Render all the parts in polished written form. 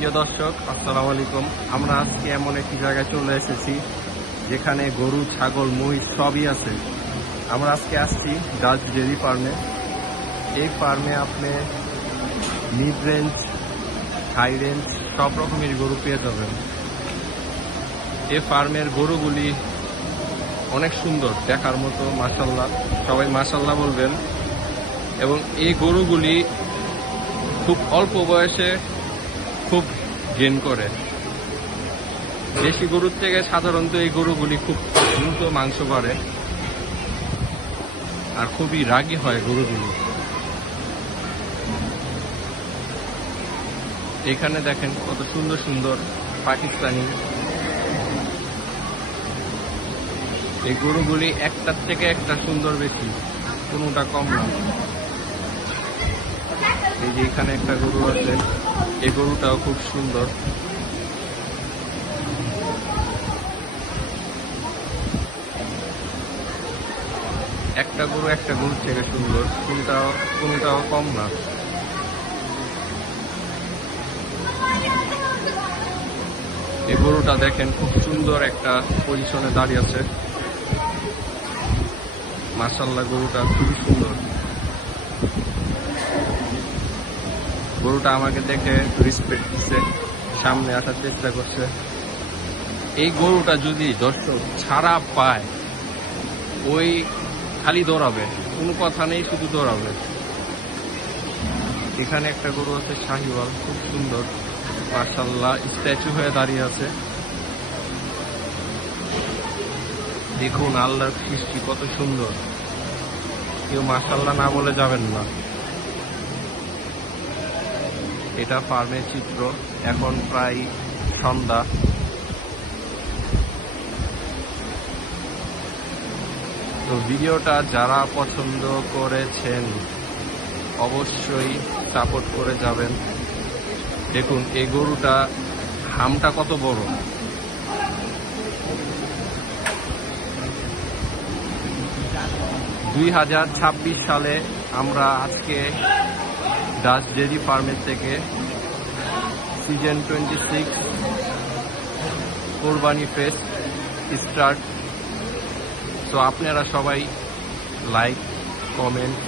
প্রিয় দর্শক, আসসালামু আলাইকুম। আমরা আজকে এমন একটি জায়গায় চলে এসেছি যেখানে গরু, ছাগল, মহিষ সবই আছে। আমরা আজকে আসছি ডাচ ডেইরি ফার্মে। এই ফার্মে আপনি মিড রেঞ্জ, হাই রেঞ্জ সব রকমের গরু পেয়ে যাবেন। এই ফার্মের গরুগুলি অনেক সুন্দর, দেখার মতো, মাশাআল্লাহ। সবাই মাশাআল্লাহ বলবেন। এবং এই গরুগুলি খুব অল্প বয়সে খুব গেইন করে। দেশি গরুর থেকে সাধারণত এই গরুগুলি খুব দ্রুত মাংস বাড়ে আর খুবই রাগী হয় গরুগুলি। এখানে দেখেন কত সুন্দর সুন্দর পাকিস্তানি। এই গরুগুলি একটার থেকে একটা সুন্দর বেশি, কোনোটা কম না। এই যে এখানে একটা গরু আছে, এই গরুটাও খুব সুন্দর। একটা গরু একটা গরুর থেকে সুন্দর, কোনটাও কম না। এই গরুটা দেখেন খুব সুন্দর একটা পজিশনে দাঁড়িয়ে আছে। মাশাআল্লাহ, গরুটা খুবই সুন্দর। গরুটা আমাকে দেখে রেসপেক্ট দিচ্ছে, সামনে আসার চেষ্টা করছে। এই গরুটা যদি দর্শক ছাড়া পায়, ওই খালি দৌড়াবে, কোনো কথা নেই, শুধু দৌড়াবে। এখানে একটা গরু আছে শাহিওয়াল, খুব সুন্দর, মাশাআল্লাহ, স্ট্যাচু হয়ে দাঁড়িয়ে আছে। দেখুন আল্লাহর সৃষ্টি কত সুন্দর, কেউ মাশাআল্লাহ না বলে যাবেন না। এটা ফার্মের চিত্র। এখন প্রায় সন্ধ্যা। তো ভিডিওটা যারা পছন্দ করেছেন অবশ্যই সাপোর্ট করে যাবেন। দেখুন এই গরুটা, হামটা কত বড়। (2026) সালে আমরা আজকে ডাচ ডেইরি ফার্মের থেকে সিজন 26 কোরবানি ফেস্ট স্টার্ট। তো আপনারা সবাই লাইক, কমেন্ট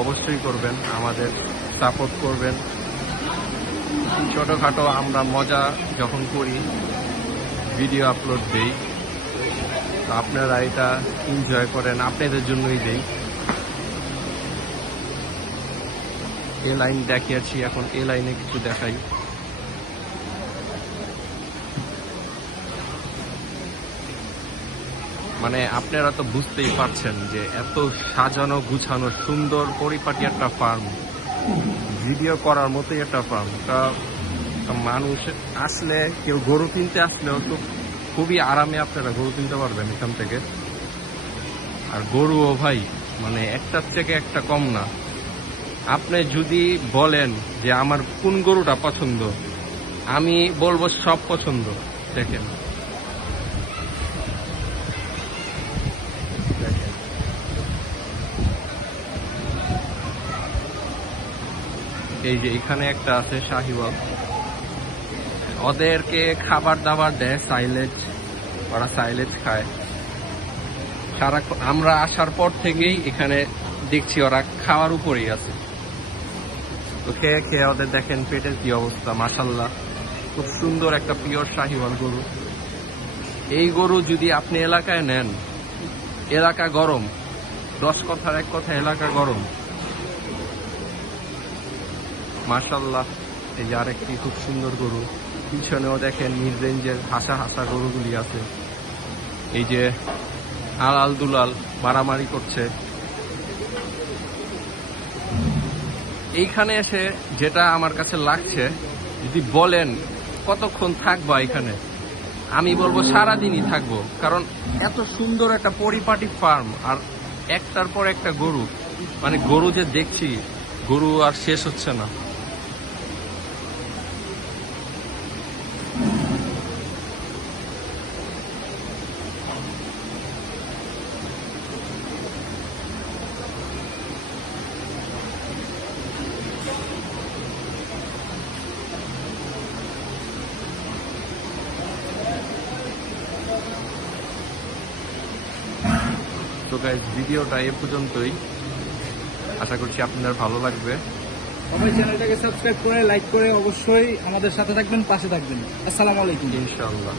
অবশ্যই করবেন, আমাদের সাপোর্ট করবেন। ছোটোখাটো আমরা মজা যখন করি, ভিডিও আপলোড দেই, তো আপনারা এটা এনজয় করেন, আপনাদের জন্যই দেই। এ লাইন দেখিয়েছি, এখন এ লাইনে কিছু দেখাই। মানে আপনারা তো বুঝতেই পারছেন যে এত সাজানো গুছানো সুন্দর পরিপাটি একটা ফার্ম, ভিডিও করার মতোই একটা ফার্ম। মানুষ আসলে, কেউ গরু কিনতে আসলেও তো খুবই আরামে আপনারা গরু কিনতে পারবেন এখান থেকে। আর গরুও ভাই মানে একটার থেকে একটা কম না। আপনি যদি বলেন যে আমার কোন গরুটা পছন্দ, আমি বলবো সব পছন্দ। দেখেন এই যে এখানে একটা আছে শাহিওয়াল। ওদেরকে খাবার দাবার দেয় সাইলেজ, ওরা সাইলেজ খায় সারাক্ষণ। আমরা আসার পর থেকেই এখানে দেখছি ওরা খাওয়ার উপরেই আছে। তো খেয়ে খেয়ে ওদের দেখেন পেটের কি অবস্থা। মাশাআল্লাহ, খুব সুন্দর একটা পিওর শাহিওয়াল গরু। এই গরু যদি আপনি এলাকায় নেন, এলাকা গরম, 10 কথার 1 কথা, এলাকা গরম। মাশাআল্লাহ, এই যে আরেকটি খুব সুন্দর গরু। পিছনেও দেখেন মিড রেঞ্জের হাসা হাসা গরুগুলি আছে। এই যে আলাল দুলাল মারামারি করছে। এইখানে এসে যেটা আমার কাছে লাগছে, যদি বলেন কতক্ষণ থাকবা এখানে, আমি বলবো সারাদিনই থাকবো। কারণ এত সুন্দর একটা পরিপাটি ফার্ম, আর একটার পর একটা গরু, মানে গরু যে দেখছি, গরু আর শেষ হচ্ছে না। তো গাইস ভিডিওটা এ পর্যন্তই, আশা করছি আপনাদের ভালো লাগবে। সবাই চ্যানেলটাকে সাবস্ক্রাইব করে লাইক করে অবশ্যই আমাদের সাথে থাকবেন, পাশে থাকবেন। আসসালামু আলাইকুম। ইনশাআল্লাহ।